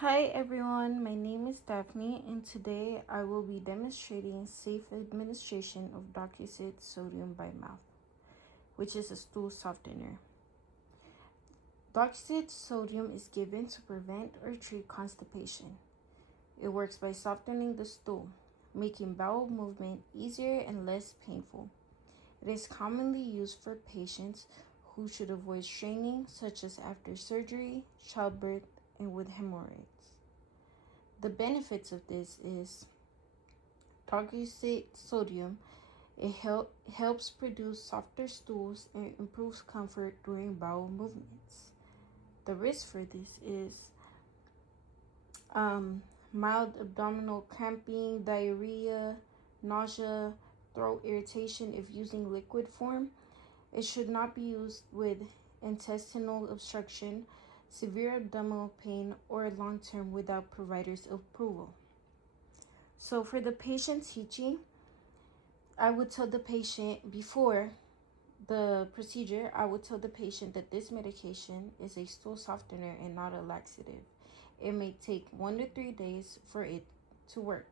Hi everyone, my name is Daphne and today I will be demonstrating safe administration of Docusate sodium by mouth, which is a stool softener. Docusate sodium is given to prevent or treat constipation. It works by softening the stool, making bowel movement easier and less painful. It is commonly used for patients who should avoid straining, such as after surgery, childbirth, and with hemorrhoids. The benefits of this is Docusate sodium. It helps produce softer stools and improves comfort during bowel movements. The risk for this is mild abdominal cramping, diarrhea, nausea, throat irritation if using liquid form. It should not be used with intestinal obstruction, severe abdominal pain, or long term without provider's approval. So for the patient teaching, I would tell the patient before the procedure, I would tell the patient that this medication is a stool softener and not a laxative. It may take 1 to 3 days for it to work.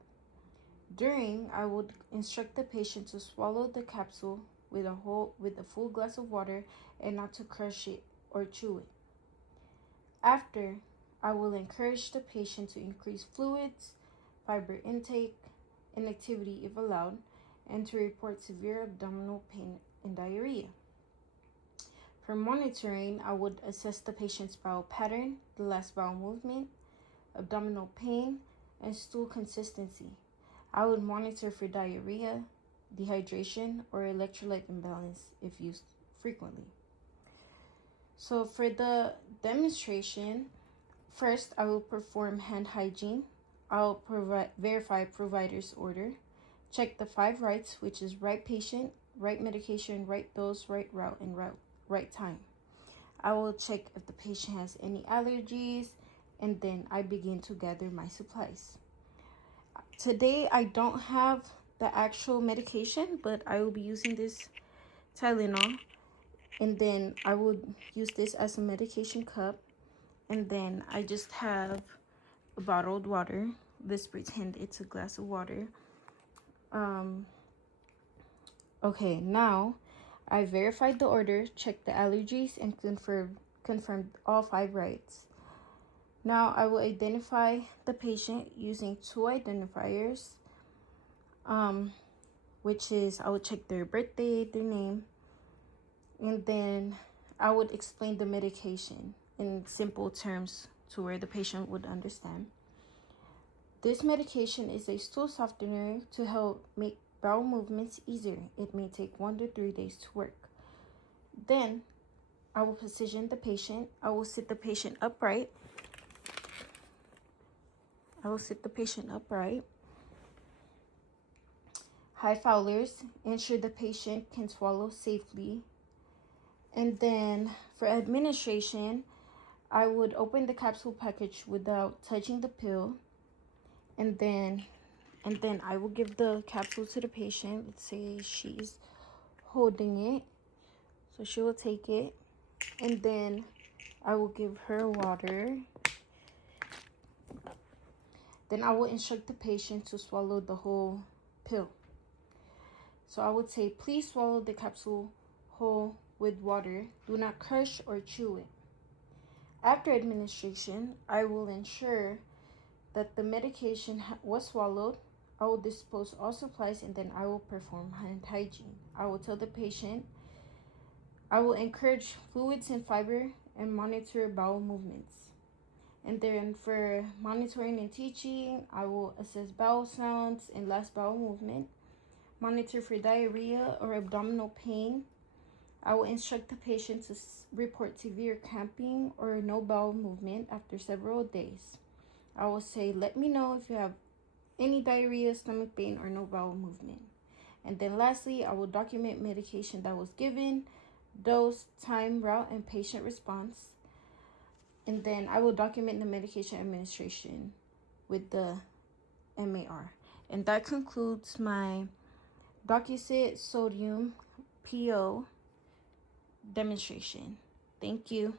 During, I would instruct the patient to swallow the capsule with a full glass of water and not to crush it or chew it. After, I will encourage the patient to increase fluids, fiber intake, and activity if allowed, and to report severe abdominal pain and diarrhea. For monitoring, I would assess the patient's bowel pattern, the last bowel movement, abdominal pain, and stool consistency. I would monitor for diarrhea, dehydration, or electrolyte imbalance if used frequently. So for the demonstration, first I will perform hand hygiene. I'll verify provider's order, check the 5 rights, which is right patient, right medication, right dose, right route, and right time. I will check if the patient has any allergies, and then I begin to gather my supplies. Today I don't have the actual medication, but I will be using this Tylenol, and then I would use this as a medication cup, and then I just have a bottled water. Let's pretend it's a glass of water. Okay, now I verified the order, checked the allergies, and confirmed all 5 rights. Now I will identify the patient using 2 identifiers, which is I would check their birthday, their name, and then I would explain the medication in simple terms to where the patient would understand. This medication is a stool softener to help make bowel movements easier. It may take 1 to 3 days to work. Then I will position the patient. I will sit the patient upright. High Fowlers, ensure the patient can swallow safely. And then for administration, I would open the capsule package without touching the pill. And then I will give the capsule to the patient. Let's say she's holding it. So she will take it. And then I will give her water. Then I will instruct the patient to swallow the whole pill. So I would say, please swallow the capsule whole with water. Do not crush or chew it. After administration, I will ensure that the medication was swallowed. I will dispose all supplies, and then I will perform hand hygiene. I will tell the patient, I will encourage fluids and fiber and monitor bowel movements. And then for monitoring and teaching, I will assess bowel sounds and last bowel movement, monitor for diarrhea or abdominal pain. I will instruct the patient to report severe cramping or no bowel movement after several days. I will say, let me know if you have any diarrhea, stomach pain, or no bowel movement. And then lastly, I will document medication that was given, dose, time, route, and patient response. And then I will document the medication administration with the MAR. And that concludes my Docusate sodium PO demonstration. Thank you.